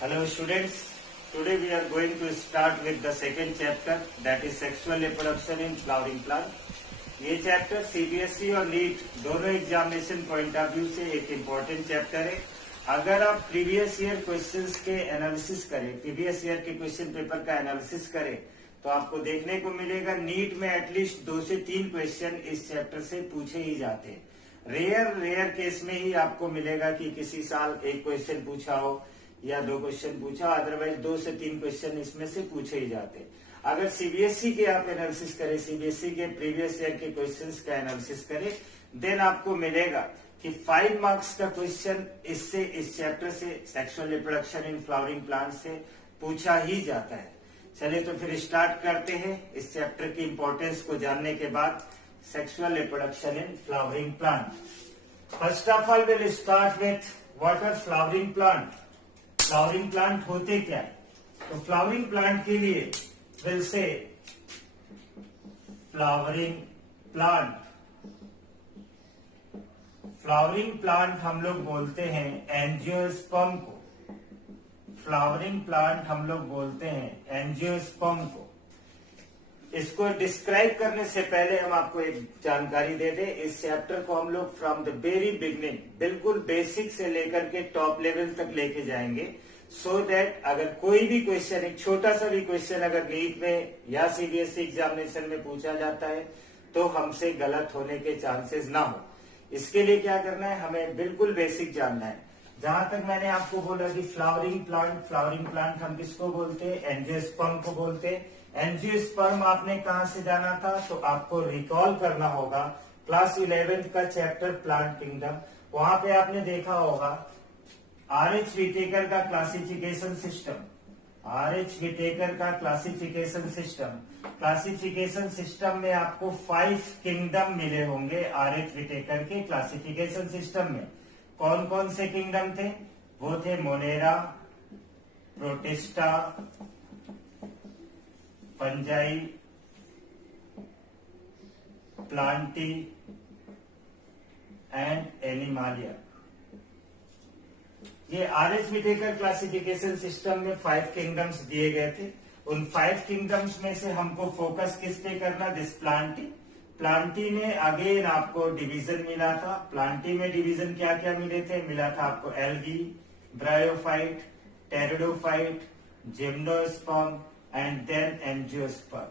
Hello students, today we are going to start with the second chapter, that is sexual reproduction in flowering plant. ये chapter CBSE और NEET दोनों examination point of view से एक important chapter है। अगर आप previous year questions के analysis करें, प्रीवियस ईयर के क्वेश्चन पेपर का एनालिसिस करें, तो आपको देखने को मिलेगा नीट में एटलीस्ट 2 से 3 क्वेश्चन इस चैप्टर से पूछे ही जाते हैं। रेयर केस में ही आपको मिलेगा कि किसी साल एक क्वेश्चन पूछा हो या 2 क्वेश्चन पूछा, अदरवाइज 2 से 3 क्वेश्चन इसमें से पूछे ही जाते हैं। अगर सीबीएसई के आप एनालिसिस करें, सीबीएसई के प्रीवियस ईयर के क्वेश्चंस का एनालिसिस करें, देन आपको मिलेगा कि 5 मार्क्स का क्वेश्चन इससे, इस चैप्टर से, sexual reproduction in flowering plant से पूछा ही जाता है। चलिए तो फिर स्टार्ट करते हैं इस चैप्टर की इंपॉर्टेंस को जानने के बाद। Sexual reproduction in flowering plant. First of all will start with what are flowering plant. Flowering plant होते क्या है? तो फ्लावरिंग प्लांट के लिए will say flowering plant. Flowering plant हम लोग बोलते हैं एंजियोस्पर्म को। फ्लावरिंग प्लांट हम लोग बोलते हैं एंजियोस्पर्म को। इसको डिस्क्राइब करने से पहले हम आपको एक जानकारी दे दें। इस चैप्टर को हम लोग फ्रॉम द वेरी बिगनिंग, बिल्कुल बेसिक से लेकर के टॉप लेवल तक लेके जाएंगे, सो दैट अगर कोई भी क्वेश्चन, एक छोटा सा भी क्वेश्चन अगर नीट में या सीबीएसई एग्जामिनेशन में पूछा जाता है तो हमसे गलत होने के चांसेस ना हो। इसके लिए क्या करना है, हमें बिल्कुल बेसिक जानना है। जहां तक मैंने आपको बोला कि फ्लावरिंग प्लांट हम किसको बोलते हैं? एंजियोस्पर्म को बोलते हैं। एंजियोस्पर्म आपने कहां से जाना था? तो आपको रिकॉल करना होगा क्लास 11th का चैप्टर प्लांट किंगडम। वहां पे आपने देखा होगा आरएच विटेकर का क्लासिफिकेशन सिस्टम। आरएच विटेकर का क्लासिफिकेशन सिस्टम में आपको 5 किंगडम मिले होंगे। आरएच विटेकर के क्लासिफिकेशन सिस्टम में कौन कौन से किंगडम थे? वो थे Monera, protista, fungi, Plantae and Animalia. ये आरएच विटेकर क्लासिफिकेशन सिस्टम में 5 किंगडम्स दिए गए थे। उन 5 किंगडम्स में से हमको फोकस किस पे करना? This Plantae. प्लांटी में अगेन आपको डिवीजन मिला था। प्लांटी में डिवीजन क्या क्या मिले थे? मिला था आपको algae, bryophyte, pteridophyte, gymnosperm and then angiosperm.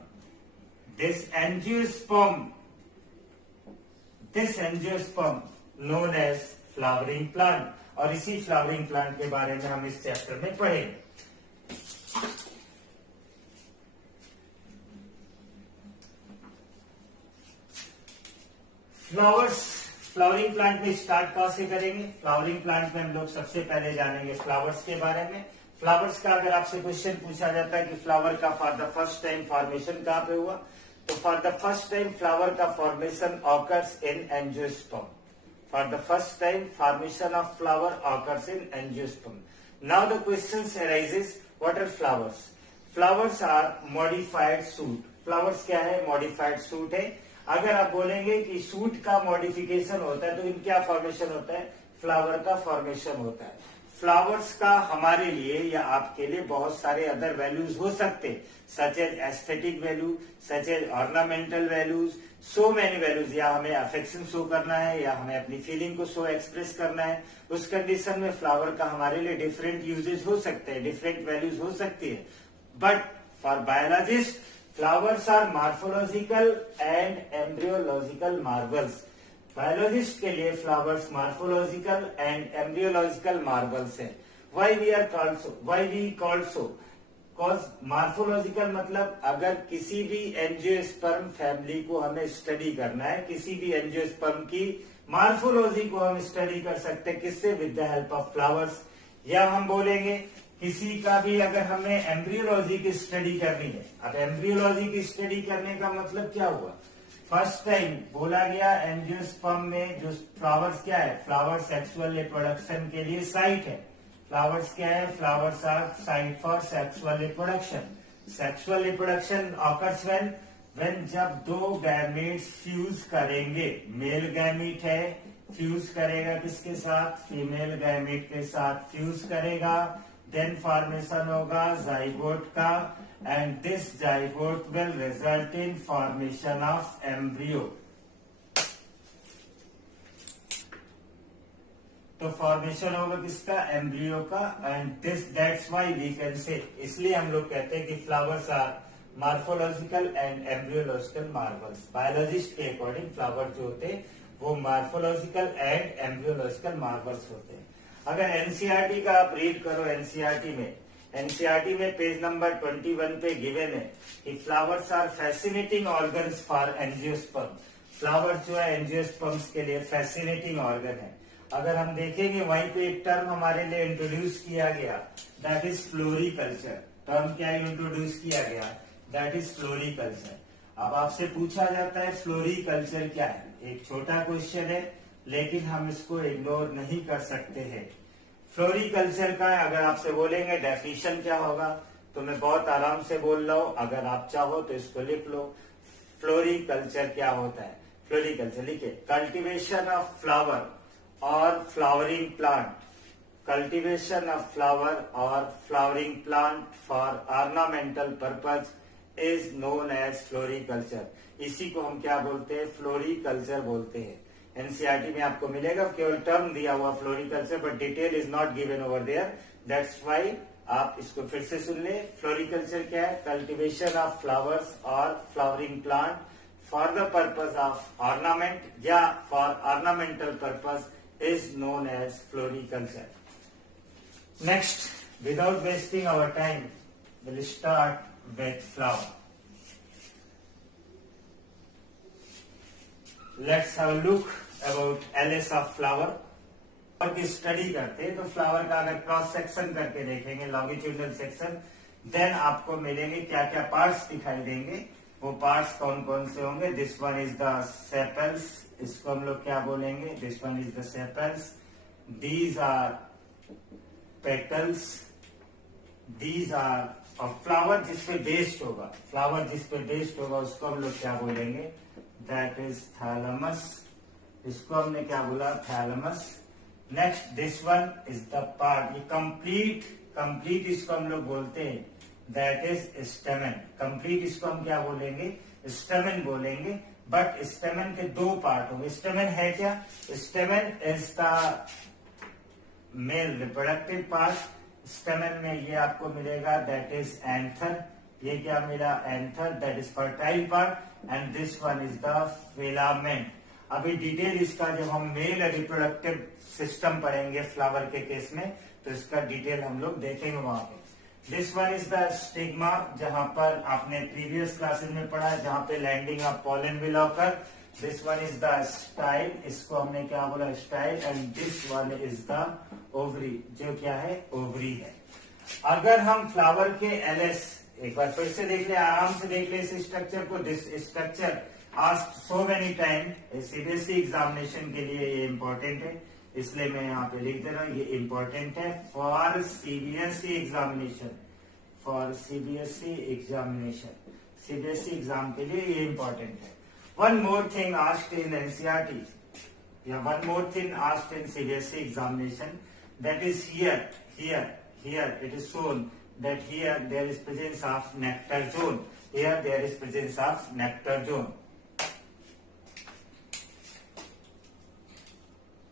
This angiosperm known as flowering plant, और इसी फ्लावरिंग प्लांट के बारे में हम इस चैप्टर में पढ़ेंगे। फ्लावरिंग प्लांट में स्टार्ट कहां से करेंगे? फ्लावरिंग प्लांट में हम लोग सबसे पहले जानेंगे फ्लावर्स के बारे में। फ्लावर्स का अगर आपसे क्वेश्चन पूछा जाता है कि फ्लावर का for the first time formation कहां पे हुआ, तो for the first time flower का formation occurs in angiosperm. For the first time formation of flower occurs in angiosperm. Now the question arises, what are flowers? Flowers are modified shoot. Flowers क्या है? Modified suit है। अगर आप बोलेंगे कि suit का modification होता है तो इन क्या फॉर्मेशन होता है? फ्लावर का फॉर्मेशन होता है। फ्लावर्स का हमारे लिए या आपके लिए बहुत सारे अदर वैल्यूज हो सकते हैं, such as aesthetic value, such as ornamental values, so many values. या हमें अफेक्शन शो करना है या हमें अपनी फीलिंग को शो एक्सप्रेस करना है, उस कंडीशन में फ्लावर का हमारे लिए डिफरेंट यूजेज हो सकते हैं, डिफरेंट वैल्यूज हो सकती है। But for biologist flowers are morphological and embryological marvels. Biologist के लिए flowers morphological and embryological marvels है। Why we called so? Cause morphological मतलब अगर किसी भी एंजियोस्पर्म फैमिली को हमें स्टडी करना है, किसी भी एंजियोस्पर्म की मॉर्फोलॉजी को हम स्टडी कर सकते हैं किससे? With the help of flowers. या हम बोलेंगे किसी का भी अगर हमें एम्ब्रियोलॉजी की स्टडी करनी है। अब एम्ब्रियोलॉजी की स्टडी करने का मतलब क्या हुआ? फर्स्ट टाइम बोला गया एंजियोस्पर्म में जो फ्लावर्स क्या है? फ्लावर सेक्सुअल रिप्रोडक्शन के लिए साइट है। फ्लावर्स क्या है? Flowers are site for sexual reproduction. Sexual reproduction occurs when जब 2 गैमेट्स फ्यूज करेंगे। मेल गैमेट है, फ्यूज करेगा किसके साथ? फीमेल गैमेट के साथ फ्यूज करेगा, देन फॉर्मेशन होगा जाइगोट का, and this zygote will result in formation of embryo. तो फॉर्मेशन होगा किसका, एम्ब्रियो का, and this that's why we can say, इसलिए हम लोग कहते हैं कि flowers are morphological and embryological marvels. Biologist के अकॉर्डिंग फ्लावर जो होते हैं वो मार्फोलॉजिकल एंड एम्ब्रियोलॉजिकल मार्वल्स होते हैं। अगर एनसीईआरटी का आप रीड करो, एनसीईआरटी में पेज नंबर 21 पे गिवन है कि flowers are fascinating organs for angiosperm. Flowers जो है एंजियोस्पर्म्स के लिए फैसिनेटिंग ऑर्गन है। अगर हम देखेंगे वहीं पे एक टर्म हमारे लिए इंट्रोड्यूस किया गया, दैट इज फ्लोरिकल्चर। टर्म क्या इंट्रोड्यूस किया गया, दैट इज फ्लोरिकल्चर। अब आपसे पूछा जाता है फ्लोरिकल्चर क्या है, एक छोटा क्वेश्चन है लेकिन हम इसको इग्नोर नहीं कर सकते हैं। फ्लोरिकल्चर का अगर आपसे बोलेंगे डेफिनेशन क्या होगा, तो मैं बहुत आराम से बोल रहा हूं, अगर आप चाहो तो इसको लिख लो। फ्लोरिकल्चर क्या होता है, फ्लोरिकल्चर लिखिए, कल्टीवेशन ऑफ फ्लावर और flowering plant, cultivation of flower और flowering plant for ornamental purpose is known as floriculture. इसी को हम क्या बोलते हैं, फ्लोरिकल्चर बोलते हैं। एनसीईआरटी में आपको मिलेगा, केवल टर्म दिया हुआ floriculture, but detail is not given over there, that's why आप इसको फिर से सुन ले। फ्लोरिकल्चर क्या है, कल्टीवेशन ऑफ फ्लावर्स और flowering plant for the purpose of ornament या for ornamental purpose is known as floriculture. Next, without wasting our time, we'll start with flower. Let's have a look about LS of flower. Flower की study करते हैं तो flower का अगर cross section करके देखेंगे, longitudinal section, then आपको मिलेंगे क्या क्या पार्ट्स दिखाई देंगे। वो पार्ट्स कौन कौन से होंगे, this one is the sepals, इसको हम लोग क्या बोलेंगे, this one is the sepals, these are petals, these are और फ्लावर जिसपे बेस्ड होगा, फ्लावर जिसपे बेस्ड होगा उसको हम लोग क्या बोलेंगे, दैट इज थैलेमस। इसको हमने क्या बोला, thalamus. Next this one is the part, ये कंप्लीट इसको हम लोग बोलते हैं, दैट इज स्टेमन। कंप्लीट इसको हम क्या बोलेंगे, स्टेमन बोलेंगे। बट स्टेमन के दो पार्ट होंगे। स्टेमन है क्या, स्टेमन is the male reproductive part. स्टेमन में ये आपको मिलेगा, दैट इज एंथर। ये क्या मिला, anther, that is fertile part, and this one is the filament. अभी डिटेल इसका जब हम मेल रिप्रोडक्टिव सिस्टम पढ़ेंगे फ्लावर के केस में, तो इसका डिटेल हम लोग देखेंगे वहां पे। This one is the stigma, जहां पर आपने प्रीवियस क्लासेस में पढ़ा है, जहां पे landing of pollen will occur. This one is the style, इसको हमने क्या बोला, style, and this one is the ovary, जो क्या है, ओवरी है। अगर हम फ्लावर के एलएस एक बार फिर से देख ले, आराम से देख ले इस स्ट्रक्चर को। This structure asked so many time, CBSE examination के लिए ये इंपॉर्टेंट है, इसलिए मैं यहाँ पे लिख दे रहा हूँ, ये इंपॉर्टेंट है for CBSE examination, for CBSE examination, CBSE exam के लिए ये इंपॉर्टेंट है। One more thing asked in NCERT, या one more thing asked in CBSE examination, that is here it is shown that here there is presence of nectar zone, here there is presence of nectar zone.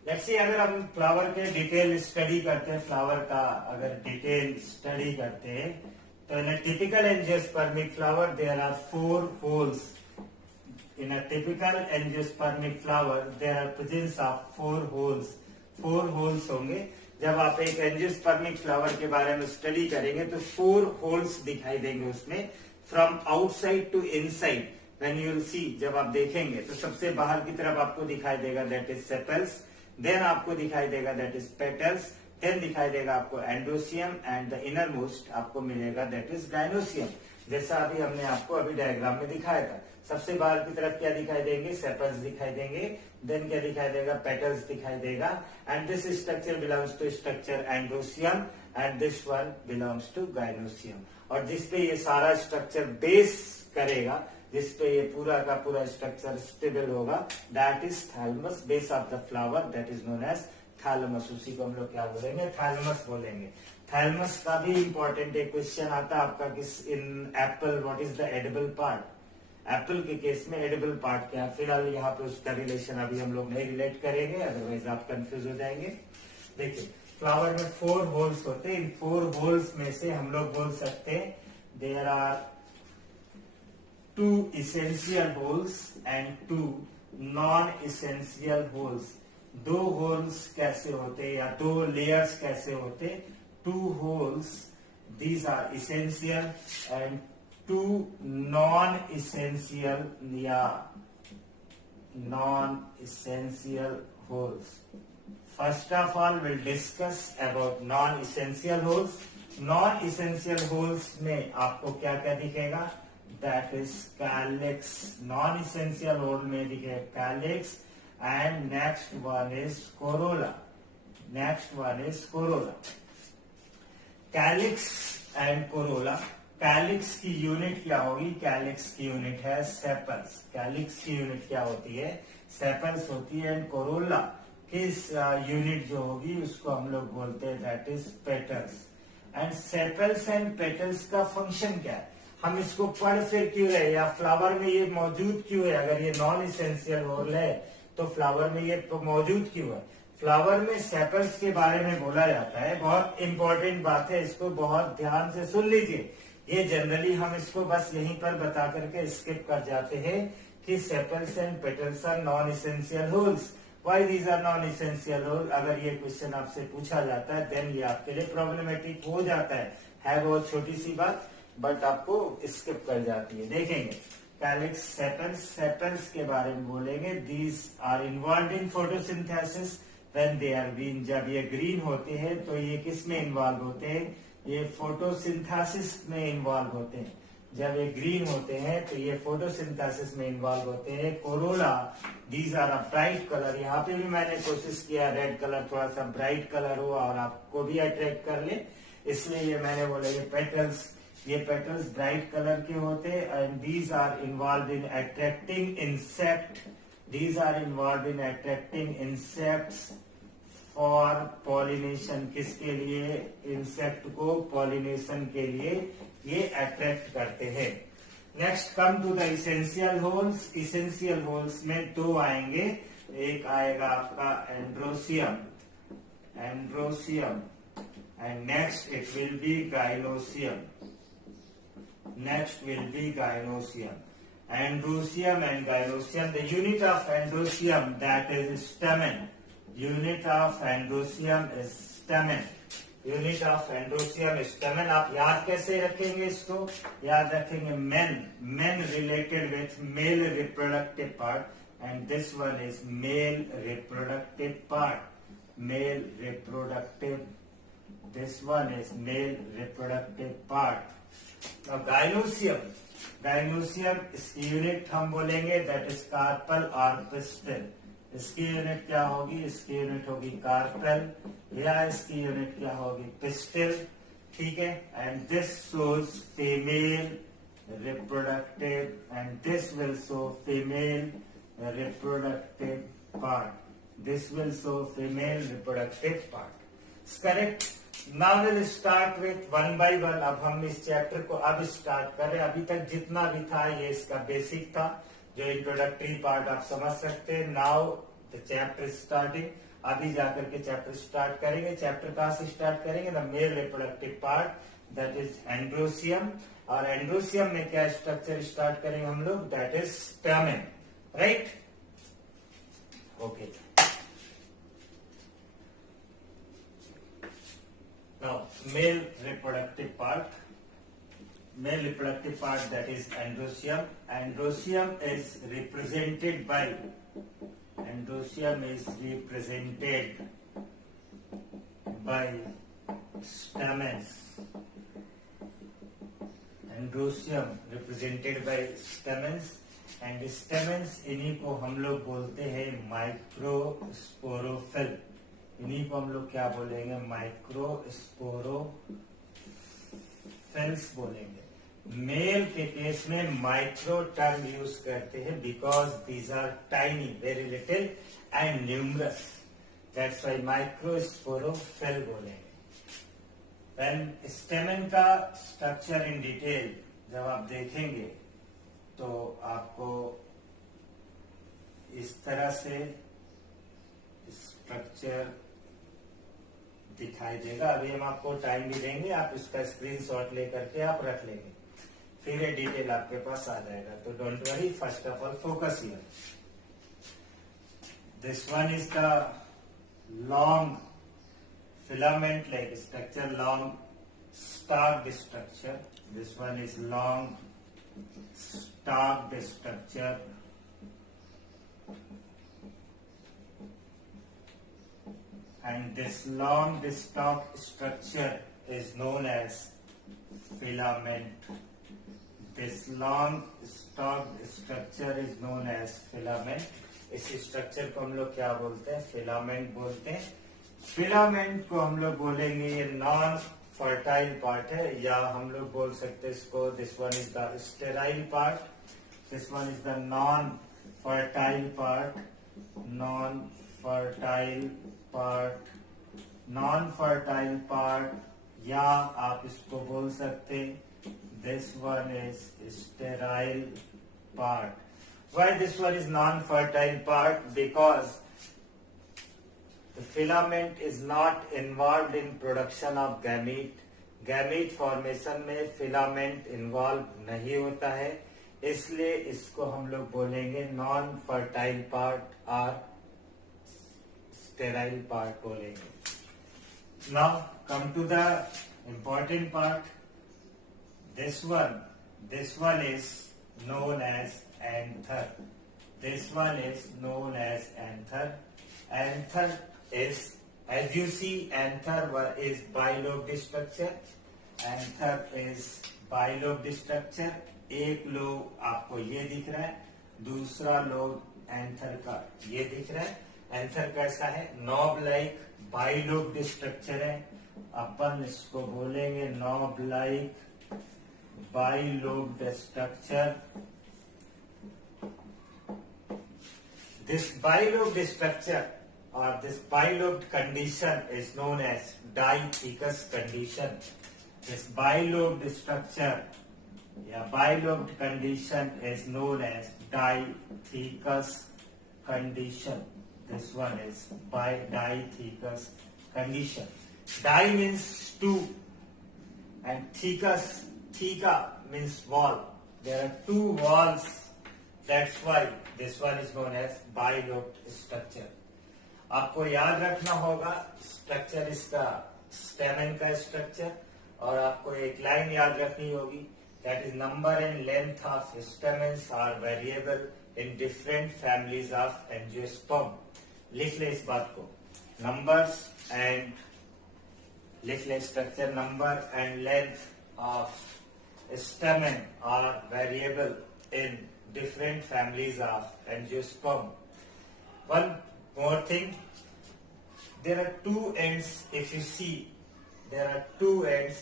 Let's see, अगर हम flower के detail study करते हैं, flower का अगर detail study करते हैं, तो in a typical angiospermic flower there are 4 whorls. In a typical angiospermic flower there are presence of 4 whorls. 4 whorls होंगे। जब आप एक एंजियोस्पर्मिक फ्लावर के बारे में स्टडी करेंगे तो 4 होल्स दिखाई देंगे उसमें, from outside to inside. When you will see, जब आप देखेंगे तो सबसे बाहर की तरफ आपको दिखाई देगा, दैट इज सेपल्स, देन आपको दिखाई देगा, दैट इज पेटल्स, देन दिखाई देगा आपको एंडोसियम, एंड द इनर मोस्ट आपको मिलेगा, दैट इज गाइनोसियम। जैसा अभी हमने आपको अभी डायग्राम में दिखाया था, सबसे बाहर की तरफ क्या दिखाई देंगे, सेपल्स दिखाई देंगे, देन क्या दिखाई देगा, पेटल्स दिखाई देगा, and this structure belongs to structure androecium, and this one belongs to gynoecium. और जिसपे ये सारा स्ट्रक्चर बेस करेगा, जिसपे ये पूरा का पूरा स्ट्रक्चर स्टेबल होगा, that is thalamus, base of the flower, that is known as thalamus, उसी को हम लोग क्या बोलेंगे, थैलेमस बोलेंगे। थैलेमस का भी इंपॉर्टेंट एक क्वेश्चन आता है आपका, किस in apple what is the edible part. Apple के केस में एडिबल पार्ट क्या है, फिलहाल यहाँ पे उसका रिलेशन अभी हम लोग नहीं रिलेट करेंगे, अदरवाइज आप कंफ्यूज हो जाएंगे। देखिए फ्लावर में 4 होल्स होते हैं, इन 4 होल्स में से हम लोग बोल सकते हैं there are 2 essential holes and 2 non essential holes। 2 whorls कैसे होते या 2 लेयर्स कैसे होते, 2 whorls these are essential and 2 non essential या non essential holes। First of all, we'll discuss about non-essential holes। Non-essential holes में आपको क्या क्या दिखेगा, that is calyx। Non-essential hole में दिखेगा calyx and next one is corolla। Next one is corolla। calyx and corolla। calyx की unit क्या होगी, calyx की यूनिट है सेपल्स। calyx की यूनिट क्या होती है, सेपल्स होती है। एंड corolla किस यूनिट जो होगी उसको हम लोग बोलते हैं that is petals. And sepals and petals का फंक्शन क्या है, हम इसको पढ़ फिर क्यों रहे, या फ्लावर में ये मौजूद क्यों है। अगर ये नॉन इसेंशियल होल है तो फ्लावर में ये मौजूद क्यों है। फ्लावर में सेपल्स के बारे में बोला जाता है, बहुत इंपॉर्टेंट बात है, इसको बहुत ध्यान से सुन लीजिए। ये जनरली हम इसको बस यहीं पर बता करके स्किप कर जाते हैं कि sepals and petals are non essential whorls. Why these are non-essential whorl, अगर ये क्वेश्चन आपसे पूछा जाता है देन ये आपके लिए प्रॉब्लमेटिक हो जाता है बहुत छोटी सी बात, बट आपको स्किप कर जाती है। देखेंगे कैलिक्स सेपल्स, सेपल्स के बारे में बोलेंगे, these are involve in photosynthesis when they are green. जब ये ग्रीन होते हैं तो ये किस में इन्वॉल्व होते हैं, ये फोटोसिंथेसिस में इन्वॉल्व होते हैं। जब ये ग्रीन होते हैं तो ये फोटोसिंथेसिस में इन्वॉल्व होते हैं। Corolla these are a bright colour, यहाँ पे भी मैंने कोशिश किया रेड कलर थोड़ा सा ब्राइट कलर हो और आपको भी अट्रैक्ट कर ले, इसलिए ये मैंने बोला ये पेटल्स ब्राइट कलर के होते हैं। And these are involve in attracting insect, these are involve in attracting insects for pollination. किसके लिए, इंसेक्ट को पॉलिनेशन के लिए ये अट्रैक्ट करते हैं। Next come to the essential whorls. Essential whorls में 2 आएंगे, एक आएगा आपका androecium, and next it will be gynoecium. Androsium and gynosium. The unit of androsium that is stamen. Unit of androsium is stamen. Unit of androecium स्टेमन। आप याद कैसे रखेंगे इसको, याद रखेंगे main related with male reproductive part and this one is male reproductive part. This one is male reproductive part. Gynoecium इसकी unit हम बोलेंगे दैट इज कार्पल और पिस्टिल। इसकी यूनिट क्या होगी, इसकी यूनिट होगी कार्पेल या इसकी यूनिट क्या होगी पिस्टिल, ठीक है। And this shows female reproductive and this will show female reproductive part. This will show female reproductive part. Correct. Now will start with 1 by 1। अब हम इस चैप्टर को अब स्टार्ट कर रहे हैं। अभी तक जितना भी था ये इसका बेसिक था, जो इंट्रोडक्टरी पार्ट आप समझ सकते हैं। Now the chapter starting. अभी जाकर के चैप्टर स्टार्ट करेंगे। चैप्टर कहाँ से स्टार्ट करेंगे, the male reproductive part that is androecium. और एंड्रोसियम में क्या स्ट्रक्चर स्टार्ट करेंगे हम लोग, that is stamen, right, okay. Now male reproductive part, male reproductive part that is androsium. Androsium is represented by stamens. Androsium represented by stamens and stamens इन्हीं को हम लोग बोलते हैं माइक्रोस्पोरोफिल। इन्हीं को हम लोग क्या बोलेंगे, माइक्रोस्पोरोफिल्स बोलेंगे। मेल के केस में माइक्रो टर्म यूज करते हैं because these are tiny, very little and numerous. That's why microsporophyll बोलेंगे। व्हेन स्टेमन का स्ट्रक्चर इन डिटेल जब आप देखेंगे तो आपको इस तरह से स्ट्रक्चर दिखाई देगा। अभी हम आपको टाइम भी देंगे, आप इसका स्क्रीनशॉट लेकर के आप रख लेंगे, फिर ये डिटेल आपके पास आ जाएगा। तो don't worry, first of all focus here. This one is the long filament like structure, long stalked structure. This one is long stalked structure, and this long stalked structure is known as filament. This long stalked structure is known as filament. इस structure को हम लोग क्या बोलते हैं? Filament बोलते हैं। Filament को हम लोग बोलेंगे ये नॉन फर्टाइल पार्ट है, या हम लोग बोल सकते हैं इसको this one is the sterile part, this one is the non fertile part, non fertile part, non fertile part, या आप इसको बोल सकते this one is sterile part. Why this one is non-fertile part? Because the filament is not involved in production of gamete. Gamete formation में filament involved नहीं होता है, इसलिए इसको हम लोग बोलेंगे non-fertile part और sterile part बोलेंगे। Now come to the important part. This one is known as anther. This one is known as anther. Anther is, as you see, anther is bilobed structure. Anther is bilobed structure. एक lobe आपको ये दिख रहा है, दूसरा lobe anther का ये दिख रहा है। एंथर कैसा है? नॉब लाइक बाइलोब्ड स्ट्रक्चर है, अपन इसको बोलेंगे knob like bilobed structure. This bilobed structure or this bilobed condition is known as diathecous condition. This bilobed structure या bilobed condition is known as diathecous condition. This one is diathecous condition. Di means two and thecus, theca means wall. There are two walls. That's why this one is known as bilobed structure. आपको याद रखना होगा structure इसका स्टेमन का structure, और आपको एक line याद रखनी होगी, that is number and length of stamens are variable in different families of angiosperm. लिख ले इस बात को, नंबर्स एंड लिख ले structure, number and length of stamen are variable in different families of angiosperm. One more thing, there are two ends. If you see, there are two ends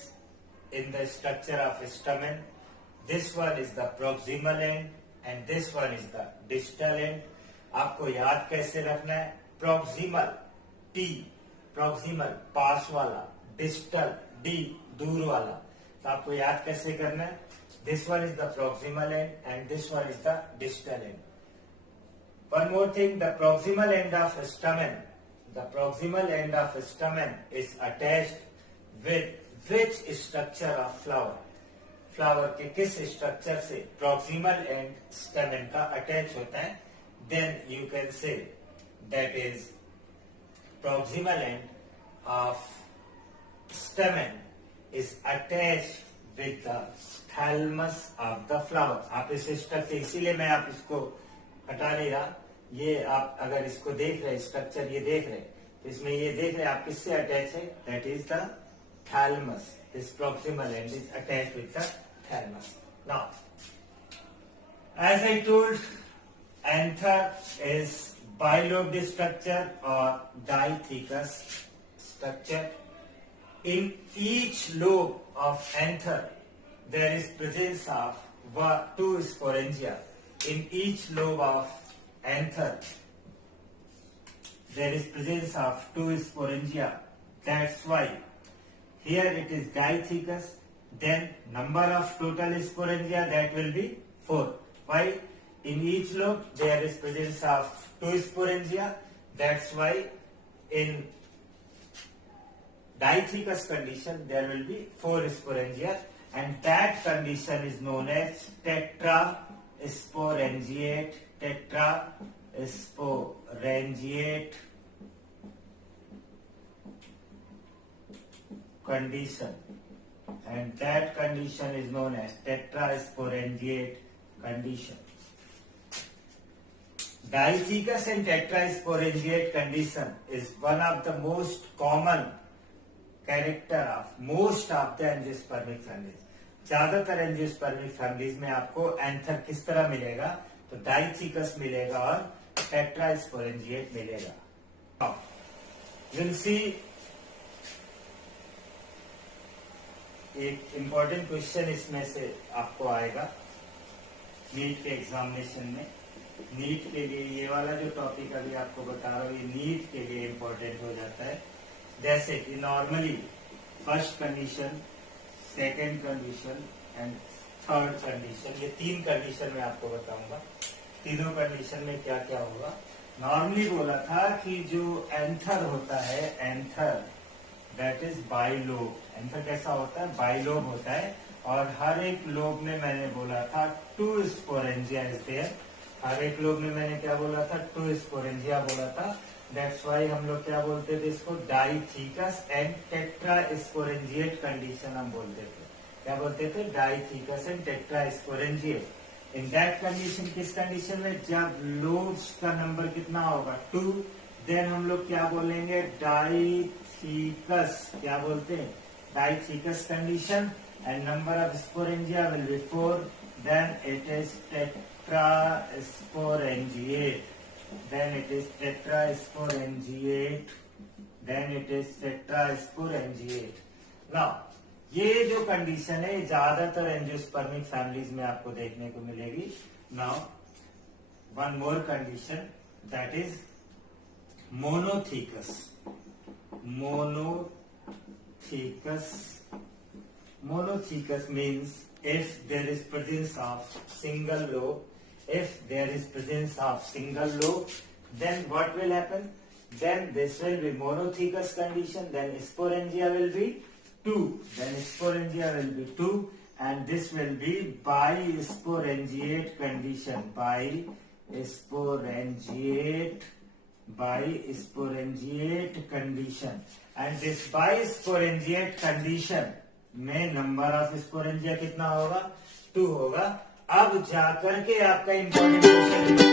in the structure of stamen. This one is the proximal end and this one is the distal end. आपको याद कैसे रखना है? proximal P, proximal पास वाला, distal D दूर वाला। तो आपको याद कैसे करना है? This one is the proximal end and this one is the distal end. One more thing, the proximal end of stamen is attached with which structure of flower? Flower के किस structure से proximal end stamen का attach होता है? Then you can say that is proximal end of stamen is attached with the thalamus of the flower. आप इस structure, इसीलिए मैं आप इसको हटा नहीं रहा, ये आप अगर इसको देख रहे स्ट्रक्चर ये देख रहे, तो इसमें ये देख रहे आप किससे अटैच है? That is the thalamus. This proximal end is attached with the thalamus. Now, as I told, anther is bilobed structure or diathecous structure. In each lobe of anther there is presence of two sporangia. In each lobe of anther there is presence of 2 sporangia. That's why here it is dithecous. Then number of total sporangia, that will be 4. Why? In each lobe there is presence of 2 sporangia. That's why in dithecous condition there will be 4 sporangia, and that condition is known as tetrasporangiate. Tetrasporangiate condition, and that condition is known as tetrasporangiate condition. Dithecous and tetrasporangiate condition is one of the most common character of most of the angiospermic families. ज्यादातर angiospermic families में आपको anther किस तरह मिलेगा? तो dithecous मिलेगा और tetrasporangiate मिलेगा. विल सी एक इंपॉर्टेंट क्वेश्चन इसमें से आपको आएगा नीट के एग्जामिनेशन में. नीट के लिए ये वाला जो टॉपिक अभी आपको बता रहा हूँ, ये नीट के लिए इंपॉर्टेंट हो जाता है. जैसे कि normally first condition, second condition and third condition, ये 3 कंडीशन में आपको बताऊंगा. तीनों कंडीशन में क्या क्या होगा. नॉर्मली बोला था कि जो एंथर होता है, anther that is bilobe. Anther कैसा होता है? बाइलोब होता है. और हर एक लोब में मैंने बोला था 2 स्पोरेंजिया इज देयर. हर एक लोब में मैंने क्या बोला था? 2 स्पोरेंजिया बोला था. दैट्स वाई हम लोग क्या बोलते थे इसको? डाइथीकस एंड टेट्रास्पोरेंजिएट कंडीशन हम बोलते थे. क्या बोलते थे? Dithecous and tetrasporangiate. In that condition, किस कंडीशन में? जब लोब्स का नंबर कितना होगा? 2. देन हम लोग क्या बोलेंगे? डाइथीकस. क्या बोलते हैं? Dithecous condition. And number of sporangia will be 4. Then it is tetrasporangiate. Then it is tetrasporangiate. Then it is tetrasporangiate. Now, ये जो कंडीशन है ज्यादातर एंजियोस्पर्मिक फैमिलीज में आपको देखने को मिलेगी. Now one more condition, that is monothecous. Monothecous means if there is presence of single lobe, then what will happen? Then this will be monothecous condition. Then sporangia will be 2. And this will be bisporangiate condition. Bisporangiate condition. And this bisporangiate condition में number of sporangia कितना होगा? 2 होगा. अब जाकर के आपका important question